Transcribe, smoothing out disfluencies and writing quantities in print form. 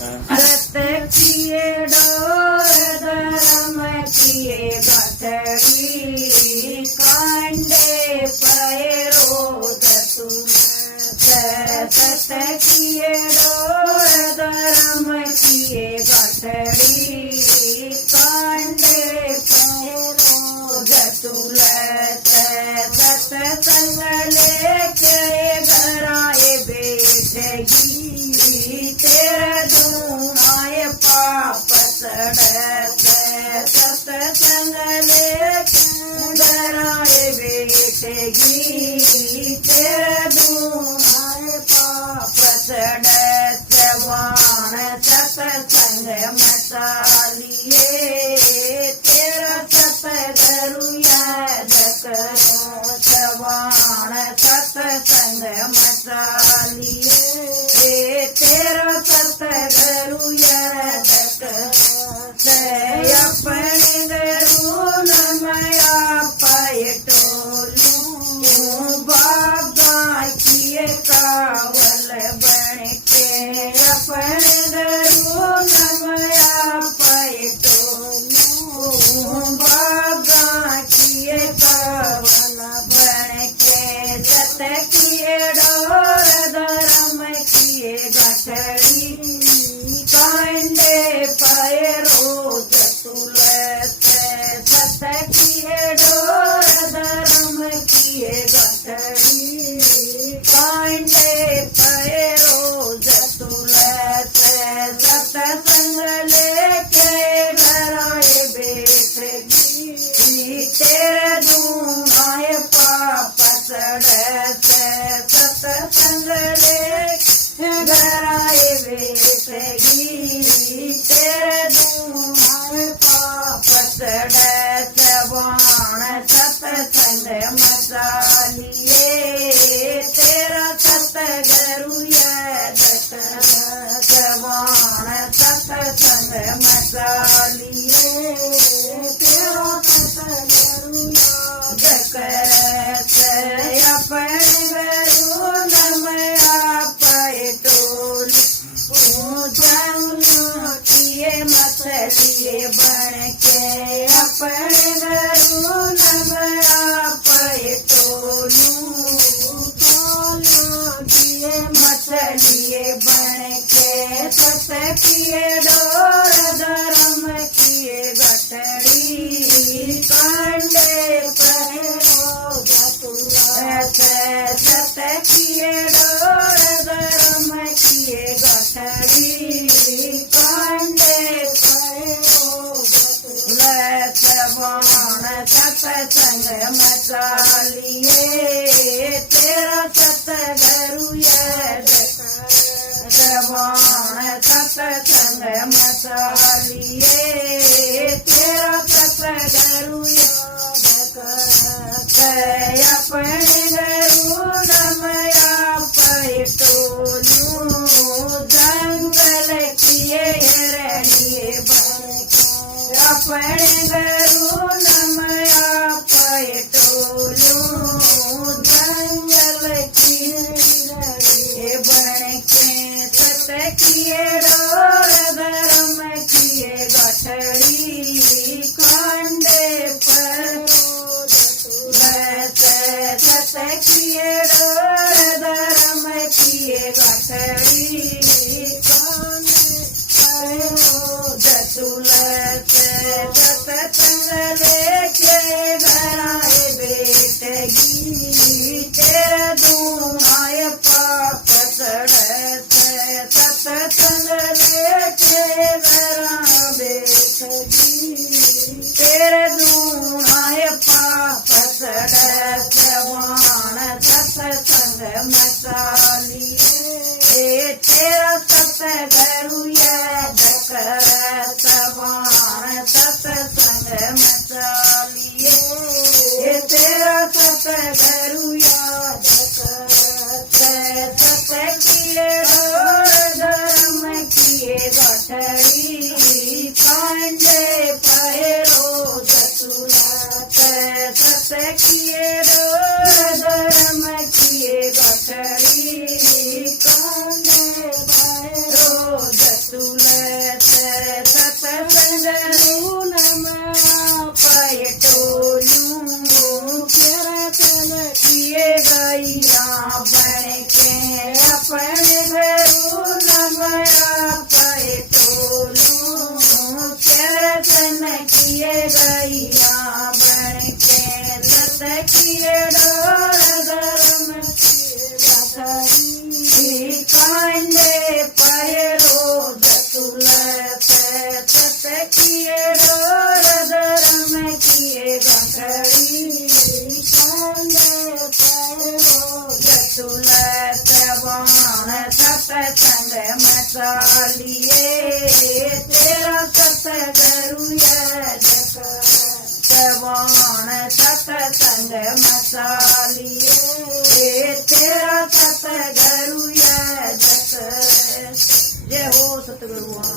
सत किए डोर धर्म किए गठड़ी कांडे पैरो सत किए डोर धर्म किए गठड़ी कांडे पैरो जतुलत सत्संग लेके घराए बैठगी तेरे दूनाए पाप सड़त सत्संग लेके घराए बैठगी तेरे दूनाए पाप सड़त वाण सत्संग मसालिए तेरा सतगुरु याद करो सवाण सत्संग मसालिए तेरा सतगुरु याद करो अपने गुरु नमया पाए टोलू बाबा किए कावल बन के अपने गुरु नमया पाए टोलू बाबा किए कावल बन के सत किए डोर धर्म किए गठड़ी कांडे पैरो जतुलत सत किए डोर धर्म किए गठड़ी कांडे पैरो जतुलत सत्संग लेके घराए बैठगी तेरे दूनाए पाप सड़त सत्संग लेके घराए बैठगी तेरे दूनाए पाप सड़त वाण सत्संग मसालिए तेरा सतगुरु याद करत वाण सत्संग मसालिए तेरा सतगुरु याद करत अपने गुरु नमया पाए टोलू जाऊं किए मछलिए बन के अपने गुरु नमया पाए टोलू किए मछलिए बन के सत किए डोर धर्म किए गठड़ी कांडे पैरो जतुलत सत किए डोर धर्म किए गठड़ी कांडे पैरो जतुलत वाण सत्संग मसालिए तेरा सतगुरु याद वाण सत्संग मसालिए तेरा सतगुरु याद करत अपने गुरु नमया पाए टोलू जंगल किए हिरणिए बन अपने गुरु नमया पाए टोलू जंगल किए हिरणिए बन के सत किए डोर धर्म किए गठड़ी कांडे पैरो सत किए डोर धर्म किए गठड़ी कांडे पैरो जतुलत सत्संग लेके घराए बैठगी तेरे दूनाए पाप सड़त सत्संग लेके घरा बैठगी तेरे दूनाए पाप सड़त वाण सत्संग मसालिए तेरा सतगुरु याद करत वाण सत्संग मसालिए तेरा सतगुरु याद करत सत किए डोर धर्म पाए टोलू चरतन किए गैया बन के सत किए डोर धर्म कांडे पैरो तुलत सत किए डोर धर्म किए गखड़ी कांडे पैरो तुलत बाण सतसंग मचालिए तेरा सतगुरुया बाण सतसंग मचालिए तेरा सतगुरुया जय हो सतगुरुआ।